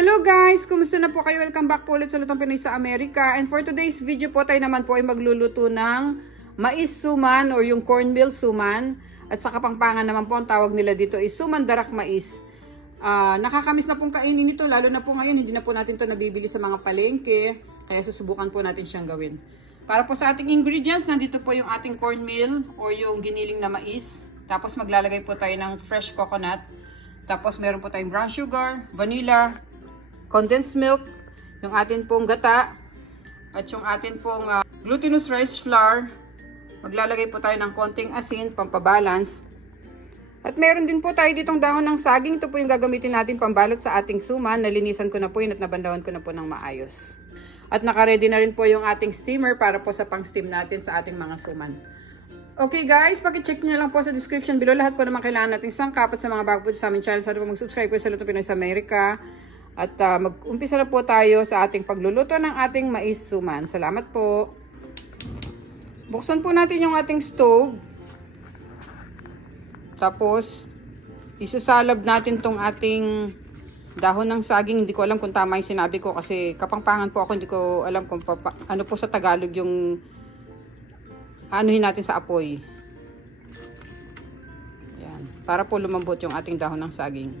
Hello guys! Kumusta na po kayo? Welcome back po ulit sa Lutong Pinoy sa Amerika. And for today's video po, tayo naman po ay magluluto ng mais suman or yung cornmeal suman. At sa Kapampangan naman po, ang tawag nila dito is suman darak mais. Ah, nakakamiss na pong kainin nito, lalo na po ngayon, hindi na po natin to nabibili sa mga palengke. Kaya susubukan po natin siyang gawin. Para po sa ating ingredients, nandito po yung ating cornmeal or yung giniling na mais. Tapos maglalagay po tayo ng fresh coconut. Tapos meron po tayong brown sugar, vanilla, condensed milk, yung atin pong gata, at yung atin pong ah, glutinous rice flour. Maglalagay po tayo ng konting asin, pampabalance. At meron din po tayo ditong dahon ng saging. Ito po yung gagamitin natin pambalot sa ating suman. Nalinisan ko na po yun at nabandawan ko na po ng maayos. At nakaredy na rin po yung ating steamer para po sa pang-steam natin sa ating mga suman. Okay guys, pakicheck nyo lang po sa description below. Lahat po naman kailangan nating sangkap at sa mga bago po sa aming channel. Sana po mag-subscribe po sa Luto Pinoy sa Amerika. At ah, mag-umpisa na po tayo sa ating pagluluto ng ating mais suman. Salamat po. Buksan po natin yung ating stove. Tapos, isasalab natin tong ating dahon ng saging. Hindi ko alam kung tama yung sinabi ko kasi kapangpangan po ako. Hindi ko alam kung papa, ano po sa Tagalog yung anuhin natin sa apoy. Yan. Para po lumambot yung ating dahon ng saging.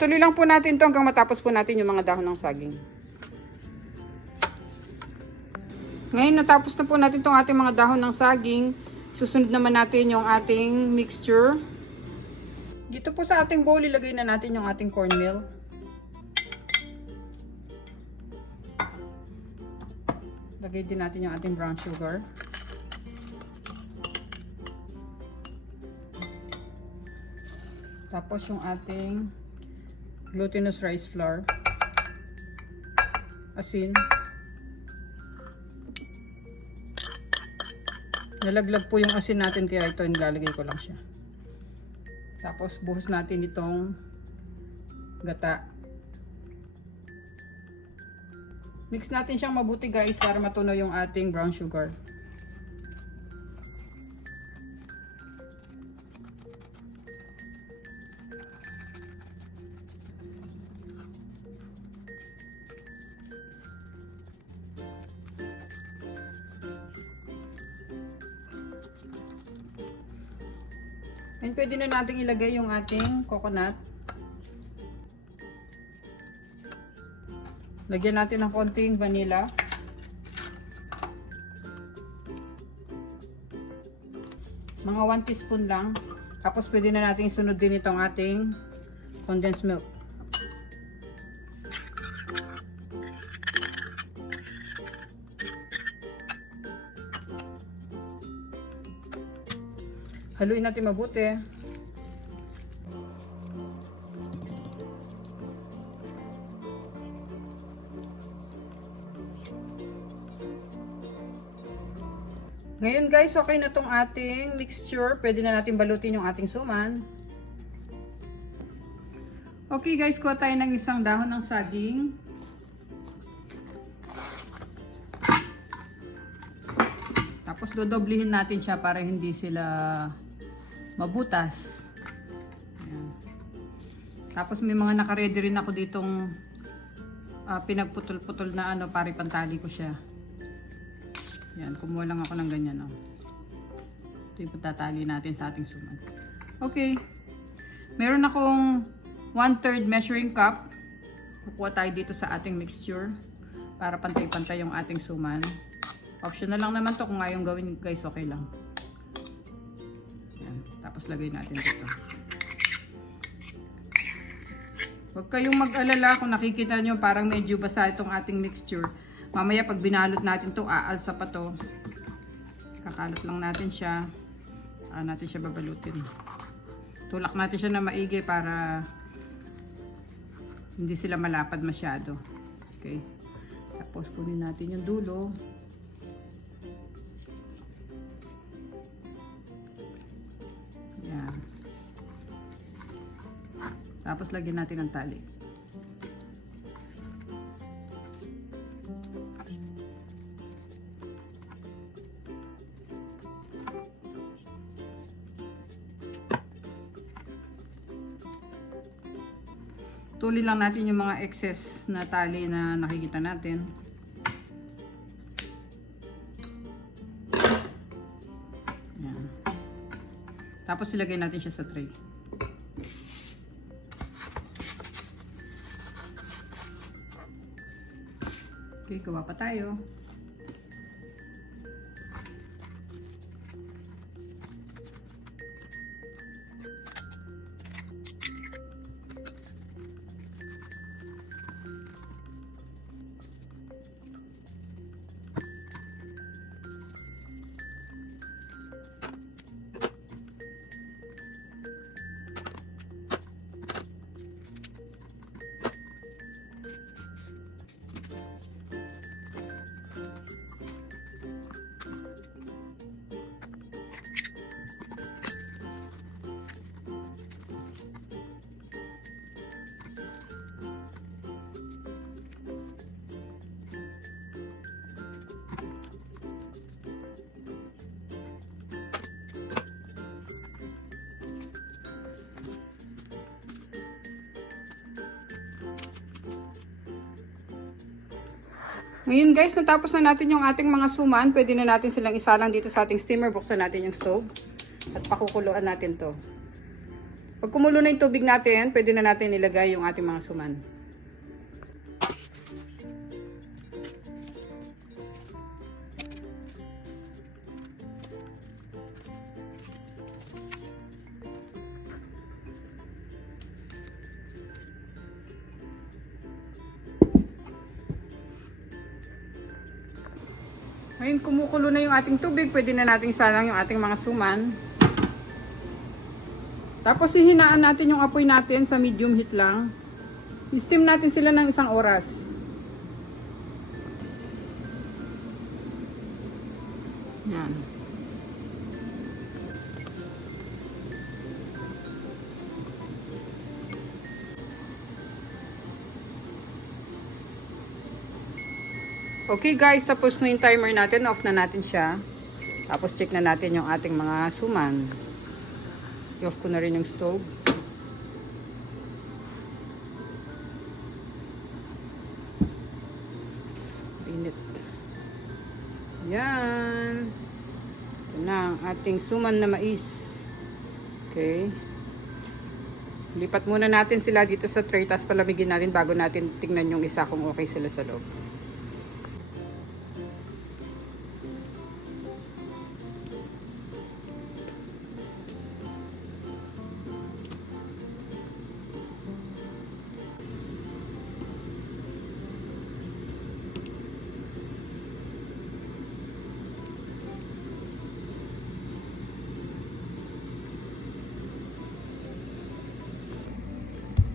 Tutuloy lang po natin to hanggang matapos po natin yung mga dahon ng saging. Ngayon natapos na po natin tong ating mga dahon ng saging. Susunod naman natin yung ating mixture. Dito po sa ating bowl, ilagay na natin yung ating cornmeal. Lagay din natin yung ating brown sugar. Tapos yung ating glutinous rice flour. Asin. Nalaglag po yung asin natin kaya ito nilalagay ko lang siya. Tapos buhos natin itong gata. Mix natin siyang mabuti guys para matunaw yung ating brown sugar. And pwede na natin ilagay yung ating coconut. Lagyan natin ng konting vanilla. Mga 1 teaspoon lang. Tapos pwede na natin sunod din itong ating condensed milk. Haluin natin mabuti. Ngayon guys, okay na tong ating mixture. Pwede na natin balutin yung ating suman. Okay guys, kuha tayo ng isang dahon ng saging. Tapos dodoblihin natin siya para hindi sila mabutas. Ayan. Tapos may mga nakaredy rin ako ditong ah, pinagputol-putol na ano para ipantali ko siya. Yan, kumuha lang ako ng ganyan. Oh. Ito yung patatali natin sa ating suman. Okay. Meron akong 1-3 measuring cup. Kukuha tayo dito sa ating mixture para pantay-pantay yung ating suman. Optional lang naman to kung ayaw gawin guys, okay lang. Tapos lagay natin dito. Huwag kayong mag-alala kung nakikita nyo parang medyo basa itong ating mixture. Mamaya pag binalot natin to aalsa pa to. Kakalot lang natin siya. Ah, natin siya babalutin. Tulak natin siya na maigi para hindi sila malapad masyado. Okay. Tapos kunin natin yung dulo. Tapos lagyan natin ng tali. Tuli lang natin yung mga excess na tali na nakikita natin. Yan. Tapos ilagay natin siya sa tray. Okay, gawa pa tayo. Ngayon guys, natapos na natin yung ating mga suman. Pwede na natin silang isalang dito sa ating steamer. Buksan natin yung stove. At pakukuluan natin to. Pag kumulo na yung tubig natin, pwede na natin ilagay yung ating mga suman. Ngayon kumukulo na yung ating tubig, pwede na nating salang yung ating mga suman. Tapos hihinaan natin yung apoy natin sa medium heat lang. I-steam natin sila ng isang oras. Yan. Okay guys, tapos na yung timer natin. Off na natin siya. Tapos check na natin yung ating mga suman. I-off ko na rin yung stove. Init. Yan. Ito na ang ating suman na mais. Okay. Lipat muna natin sila dito sa tray tapos palamigin natin bago natin tingnan yung isa kung okay sila sa loob.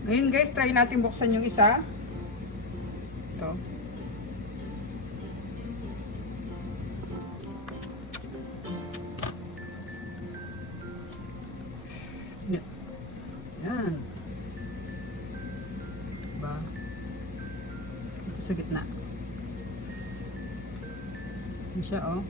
Ngayon guys, try natin buksan yung isa. Ito. Yan. Diba? Ito sa gitna. Yan siya oh.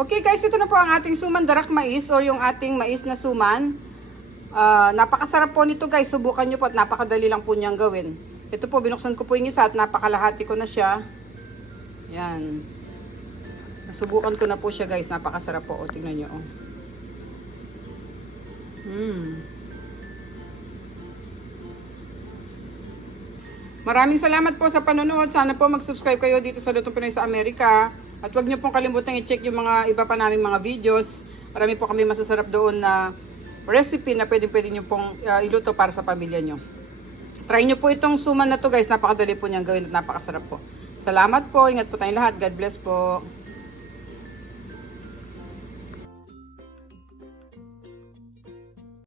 Okay guys, ito na po ang ating suman darak mais or yung ating mais na suman. Ah, napakasarap po nito guys, subukan nyo po at napakadali lang po niyang gawin. Ito po, binuksan ko po yung isa at napakalahati ko na siya. Yan. Nasubukan ko na po siya guys, napakasarap po. O, tingnan nyo. Oh. Hmm. Maraming salamat po sa panonood. Sana po mag-subscribe kayo dito sa Lutong Pinoy sa Amerika. At huwag niyo pong kalimutan i-check yung mga iba pa naming mga videos. Marami po kami masasarap doon na recipe na pwede pwede niyo pong uh, iluto para sa pamilya niyo. Try niyo po itong suman na to guys. Napakadali po niyang gawin at napakasarap po. Salamat po. Ingat po tayong lahat. God bless po.